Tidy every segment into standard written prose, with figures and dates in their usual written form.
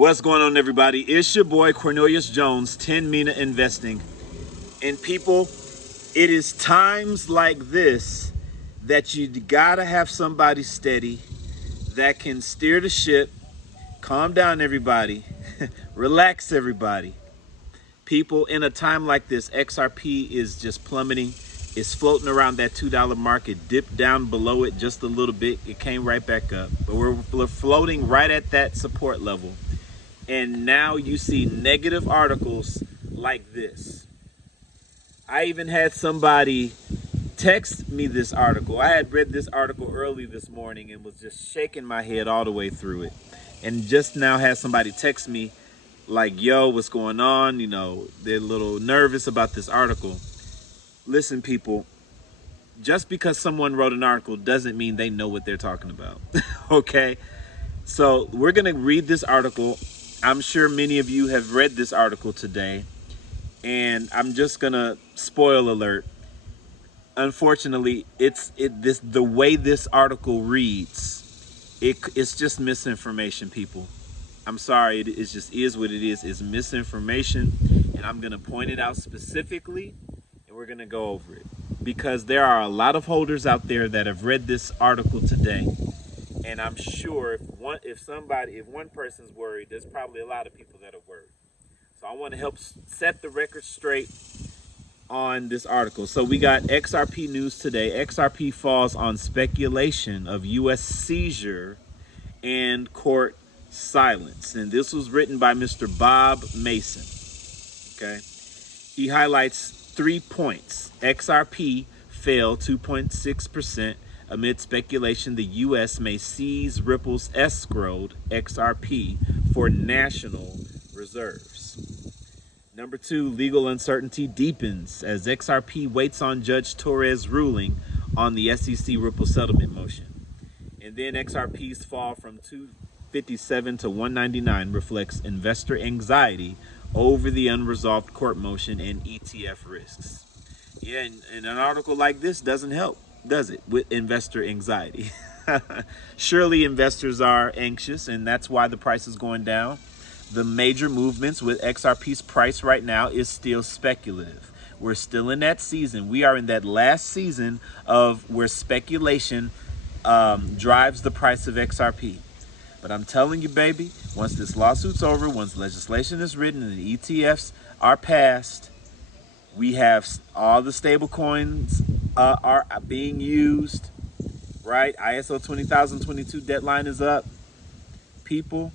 What's going on, everybody? It's your boy Cornelius Jones, 10 Mina Investing. And people, it is times like this that you gotta have somebody steady that can steer the ship, calm down everybody, relax everybody. People, in a time like this, XRP is just plummeting. It's floating around that $2 mark. It dipped down below it just a little bit. It came right back up, but we're floating right at that support level. And now you see negative articles like this. I even had somebody text me this article. I had read this article early this morning and was just shaking my head all the way through it. And just now had somebody text me like, yo, what's going on? You know, they're a little nervous about this article. Listen, people, just because someone wrote an article doesn't mean they know what they're talking about. Okay? So we're going to read this article. I'm sure many of you have read this article today, and I'm just gonna spoil alert. Unfortunately, the way this article reads, it's just misinformation, people. I'm sorry, it just is what it is. It's misinformation, and I'm gonna point it out specifically, and we're gonna go over it because there are a lot of holders out there that have read this article today. And I'm sure if one person's worried, there's probably a lot of people that are worried. So I want to help set the record straight on this article. So we got XRP news today. XRP falls on speculation of U.S. seizure and court silence. And this was written by Mr. Bob Mason. Okay. He highlights 3 points. XRP fell 2.6%. Amid speculation, the U.S. may seize Ripple's escrowed XRP for national reserves. Number 2, legal uncertainty deepens as XRP waits on Judge Torres' ruling on the SEC Ripple settlement motion. And then XRP's fall from 257 to 199 reflects investor anxiety over the unresolved court motion and ETF risks. Yeah, and an article like this doesn't help, does it, with investor anxiety? Surely investors are anxious, and that's why the price is going down. The major movements with XRP's price right now is still speculative. We're still in that season. We are in that last season of where speculation drives the price of XRP. But I'm telling you, baby, once this lawsuit's over, once legislation is written and the ETFs are passed, we have all the stable coins are being used, right? ISO 20022 deadline is up. People,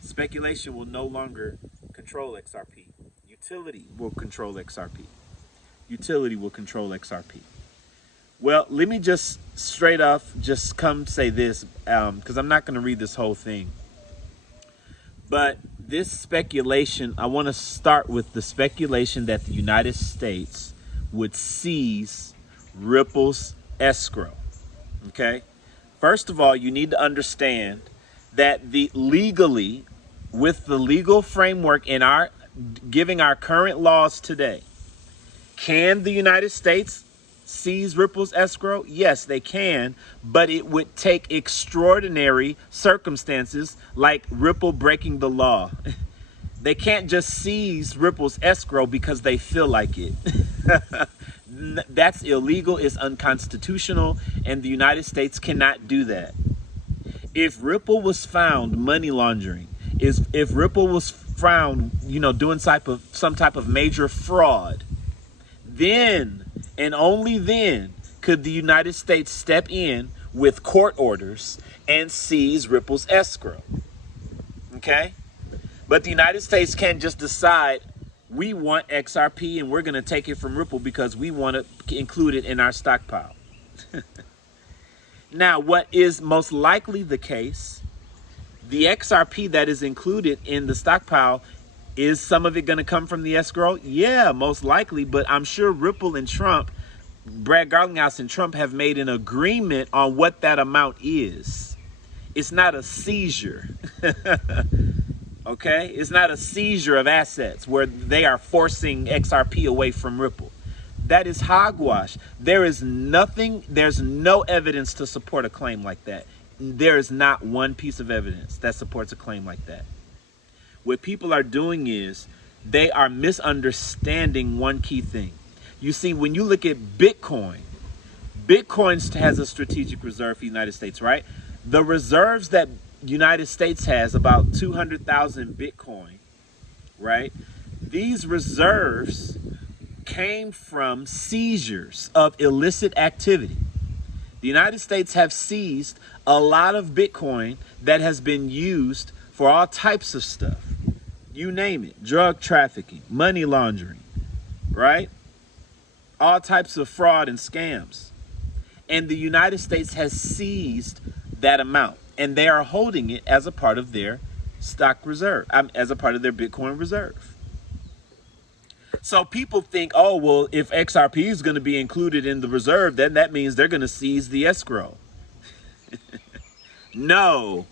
speculation will no longer control XRP. Utility will control XRP. Utility will control XRP. Well, let me just straight off just come say this, because I'm not going to read this whole thing. But this speculation, I want to start with the speculation that the United States would seize Ripple's escrow. Okay? First of all, you need to understand that legally, with the legal framework in our giving our current laws today, can the United States seize Ripple's escrow? Yes, they can, but it would take extraordinary circumstances like Ripple breaking the law. They can't just seize Ripple's escrow because they feel like it. That's illegal, it's unconstitutional, and the United States cannot do that. If Ripple was found money laundering, if Ripple was found, doing some type of major fraud, then and only then could the United States step in with court orders and seize Ripple's escrow. Okay? But the United States can't just decide, we want XRP and we're going to take it from Ripple because we want to include it in our stockpile. Now, what is most likely the case, the XRP that is included in the stockpile, is some of it going to come from the escrow? Yeah, most likely. But I'm sure Ripple and Trump, Brad Garlinghouse and Trump, have made an agreement on what that amount is. It's not a seizure. Okay? It's not a seizure of assets where they are forcing XRP away from Ripple. That is hogwash. There's no evidence to support a claim like that. There is not one piece of evidence that supports a claim like that. What people are doing is they are misunderstanding one key thing. You see, when you look at Bitcoin, Bitcoin has a strategic reserve for the United States, right? The reserves that United States has, about 200,000 Bitcoin, right? These reserves came from seizures of illicit activity. The United States have seized a lot of Bitcoin that has been used for all types of stuff. You name it, drug trafficking, money laundering, right? All types of fraud and scams. And the United States has seized that amount, and they are holding it as a part of their stock reserve, as a part of their Bitcoin reserve. So people think, oh, well, if XRP is going to be included in the reserve, then that means they're going to seize the escrow. No.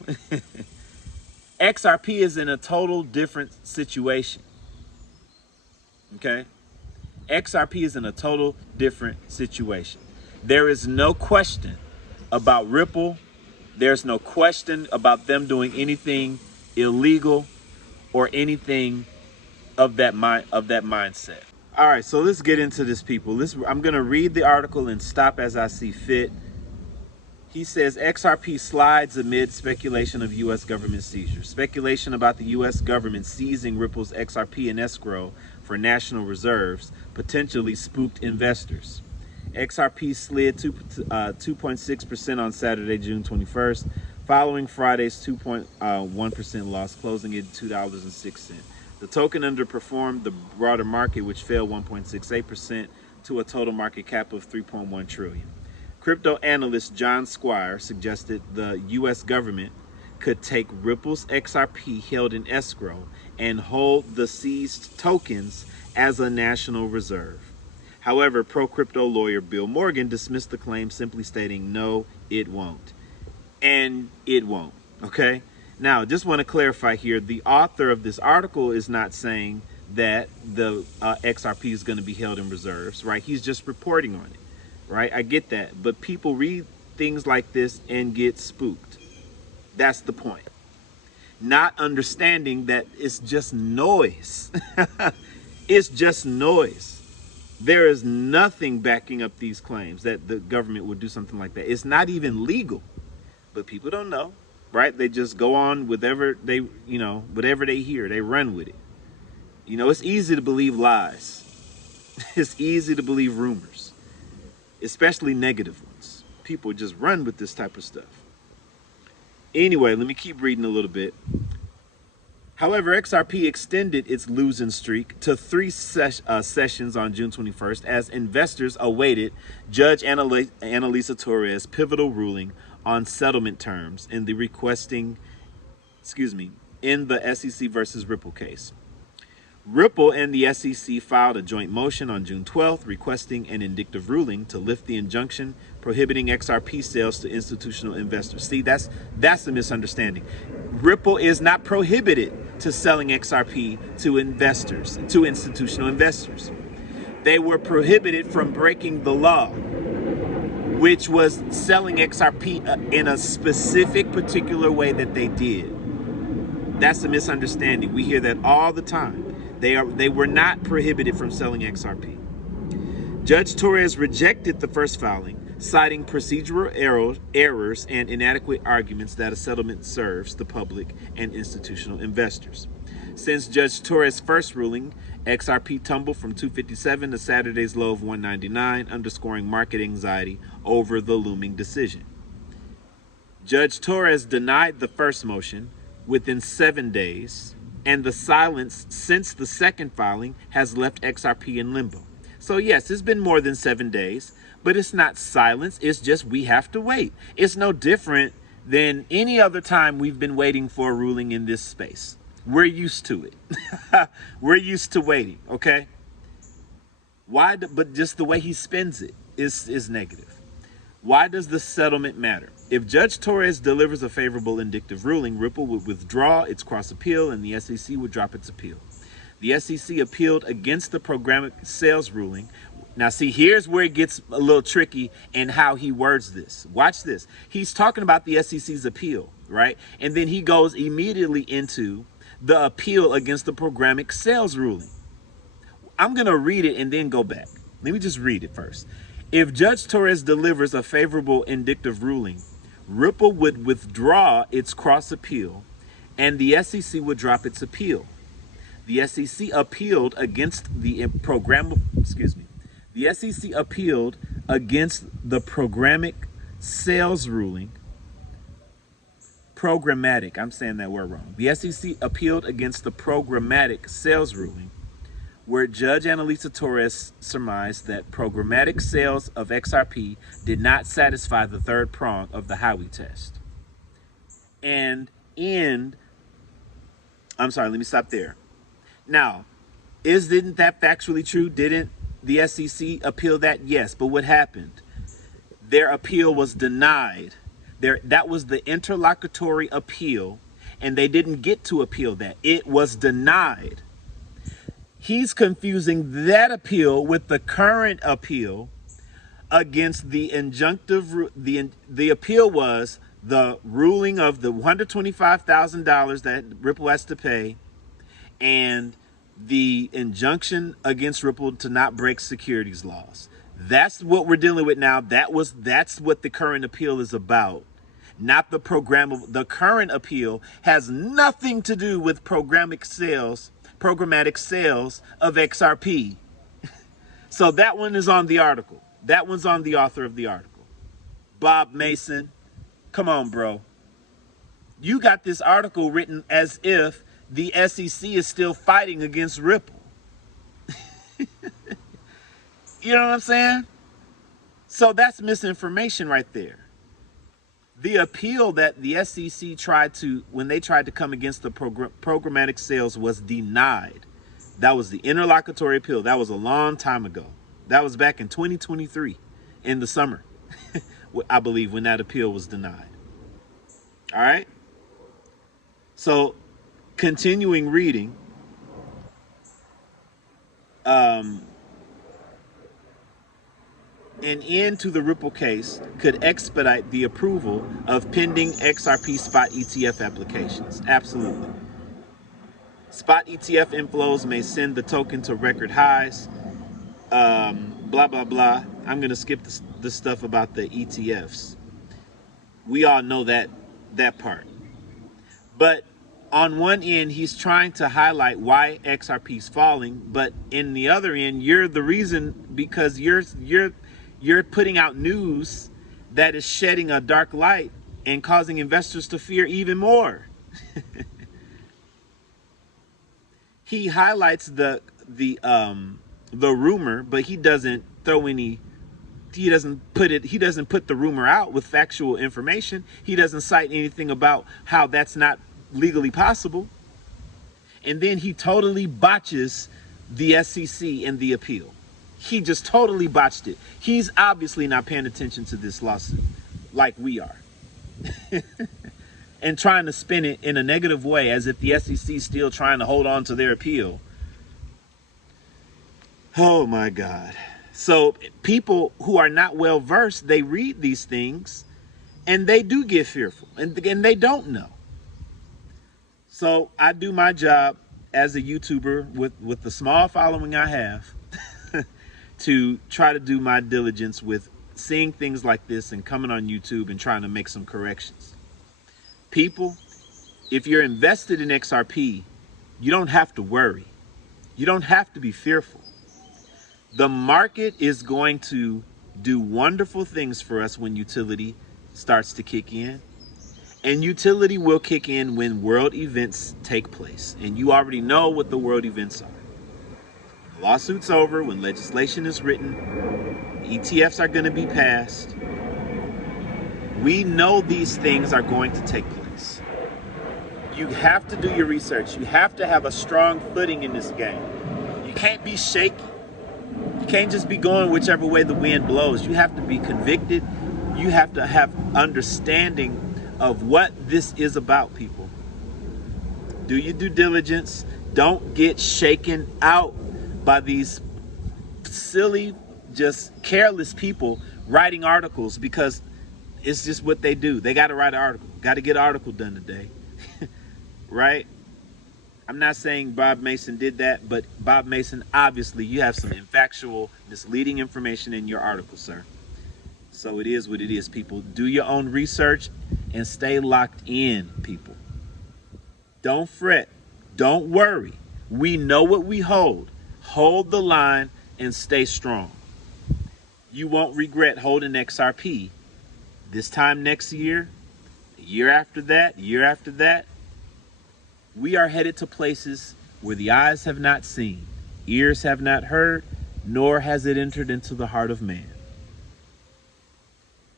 XRP is in a total different situation. Okay? XRP is in a total different situation. There is no question about Ripple. There's no question about them doing anything illegal or anything of that mindset. All right, so let's get into this, people. I'm going to read the article and stop as I see fit. He says XRP slides amid speculation of U.S. government seizure. Speculation about the U.S. government seizing Ripple's XRP and escrow for national reserves potentially spooked investors. XRP slid 2.6% on Saturday, June 21st, following Friday's 2.1% loss, closing at $2.06. The token underperformed the broader market, which fell 1.68% to a total market cap of $3.1 trillion. Crypto analyst John Squire suggested the U.S. government could take Ripple's XRP held in escrow and hold the seized tokens as a national reserve. However, pro-crypto lawyer Bill Morgan dismissed the claim, simply stating, no, it won't. And it won't, okay? Now, just want to clarify here, the author of this article is not saying that the XRP is going to be held in reserves, right? He's just reporting on it. Right? I get that. But people read things like this and get spooked. That's the point. Not understanding that it's just noise. It's just noise. There is nothing backing up these claims that the government would do something like that. It's not even legal. But people don't know, right? They just go on whatever they hear, they run with it. You know, it's easy to believe lies. It's easy to believe rumors. Especially negative ones. People just run with this type of stuff. Anyway, let me keep reading a little bit. However, XRP extended its losing streak to 3 sessions on June 21st as investors awaited Judge Annalisa Torres' pivotal ruling on settlement terms in the SEC versus Ripple case. Ripple and the SEC filed a joint motion on June 12th requesting an indicative ruling to lift the injunction prohibiting XRP sales to institutional investors. See, that's the misunderstanding. Ripple is not prohibited to selling XRP to investors, to institutional investors. They were prohibited from breaking the law, which was selling XRP in a specific particular way that they did. That's a misunderstanding. We hear that all the time. They were not prohibited from selling XRP. Judge Torres rejected the first filing, citing procedural errors and inadequate arguments that a settlement serves the public and institutional investors. Since Judge Torres' first ruling, XRP tumbled from 257 to Saturday's low of 199, underscoring market anxiety over the looming decision. Judge Torres denied the first motion within 7 days, and the silence since the second filing has left XRP in limbo. So yes, it's been more than 7 days, but it's not silence. It's just we have to wait. It's no different than any other time we've been waiting for a ruling in this space. We're used to it. We're used to waiting, okay? But just the way he spins it is negative. Why does the settlement matter? If Judge Torres delivers a favorable indicative ruling, Ripple would withdraw its cross-appeal and the SEC would drop its appeal. The SEC appealed against the programmatic sales ruling. Now see, here's where it gets a little tricky in how he words this. Watch this. He's talking about the SEC's appeal, right? And then he goes immediately into the appeal against the programmatic sales ruling. I'm going to read it and then go back. Let me just read it first. If Judge Torres delivers a favorable indictive ruling, Ripple would withdraw its cross appeal and the SEC would drop its appeal. The SEC appealed against the The SEC appealed against the programmatic sales ruling. Programmatic, I'm saying that word wrong. The SEC appealed against the programmatic sales ruling, where Judge Annalisa Torres surmised that programmatic sales of XRP did not satisfy the third prong of the Howey test. Let me stop there. Now, didn't that factually true? Didn't the SEC appeal that? Yes, but what happened? Their appeal was denied. That was the interlocutory appeal, and they didn't get to appeal that. It was denied. He's confusing that appeal with the current appeal against the injunctive. The appeal was the ruling of the $125,000 that Ripple has to pay, and the injunction against Ripple to not break securities laws. That's what we're dealing with now. That's what the current appeal is about. Not the programmable. The current appeal has nothing to do with programmatic sales of XRP. So that one is on the article. That one's on the author of the article. Bob Mason, come on, bro. You got this article written as if the SEC is still fighting against Ripple. You know what I'm saying? So that's misinformation right there. The appeal that the SEC when they tried to come against the programmatic sales was denied. That was the interlocutory appeal. That was a long time ago. That was back in 2023 in the summer, I believe, when that appeal was denied. All right. So continuing reading, an end to the Ripple case could expedite the approval of pending XRP spot ETF applications. Absolutely. Spot ETF inflows may send the token to record highs. Blah, blah, blah. I'm going to skip the stuff about the ETFs. We all know that part. But on one end, he's trying to highlight why XRP is falling. But in the other end, you're the reason, because you're putting out news that is shedding a dark light and causing investors to fear even more. He highlights the rumor, but he doesn't put the rumor out with factual information. He doesn't cite anything about how that's not legally possible. And then he totally botches the SEC and the appeal. He just totally botched it. He's obviously not paying attention to this lawsuit like we are. And trying to spin it in a negative way as if the SEC is still trying to hold on to their appeal. Oh my God. So people who are not well versed, they read these things and they do get fearful and they don't know. So I do my job as a YouTuber with the small following I have to try to do my diligence with seeing things like this and coming on YouTube and trying to make some corrections. People, if you're invested in XRP, you don't have to worry. You don't have to be fearful. The market is going to do wonderful things for us when utility starts to kick in. And utility will kick in when world events take place. And you already know what the world events are. When the lawsuit's over, when legislation is written, ETFs are going to be passed. We know these things are going to take place. You have to do your research. You have to have a strong footing in this game. You can't be shaky. You can't just be going whichever way the wind blows. You have to be convicted. You have to have understanding of what this is about, people. Do your due diligence. Don't get shaken out by these silly, just careless people writing articles because it's just what they do. They got to write an article. Got to get an article done today. Right? I'm not saying Bob Mason did that, but Bob Mason, obviously, you have some factual, misleading information in your article, sir. So it is what it is, people. Do your own research and stay locked in, people. Don't fret. Don't worry. We know what we hold. Hold the line and stay strong. You won't regret holding XRP this time next year, the year after that, year after that. We are headed to places where the eyes have not seen, ears have not heard, nor has it entered into the heart of man.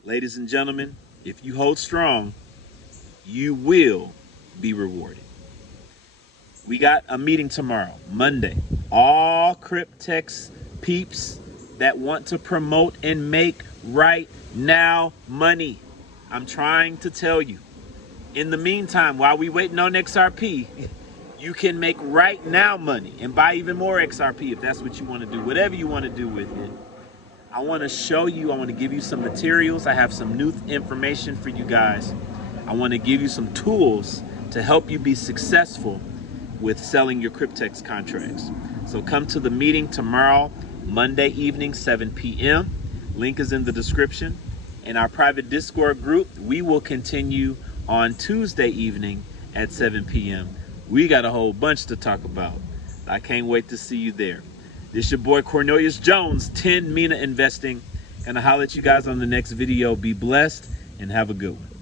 Ladies and gentlemen, if you hold strong, you will be rewarded. We got a meeting tomorrow, Monday. All Cryptex peeps that want to promote and make right now money. I'm trying to tell you. In the meantime, while we waiting on XRP, you can make right now money and buy even more XRP if that's what you want to do, whatever you want to do with it. I want to show you, I want to give you some materials. I have some new information for you guys. I want to give you some tools to help you be successful with selling your Cryptex contracts. So come to the meeting tomorrow, Monday evening, 7 p.m. Link is in the description. In our private Discord group, we will continue on Tuesday evening at 7 p.m. We got a whole bunch to talk about. I can't wait to see you there. This your boy Cornelius Jones, 10 Mina Investing. Gonna holler at you guys on the next video. Be blessed and have a good one.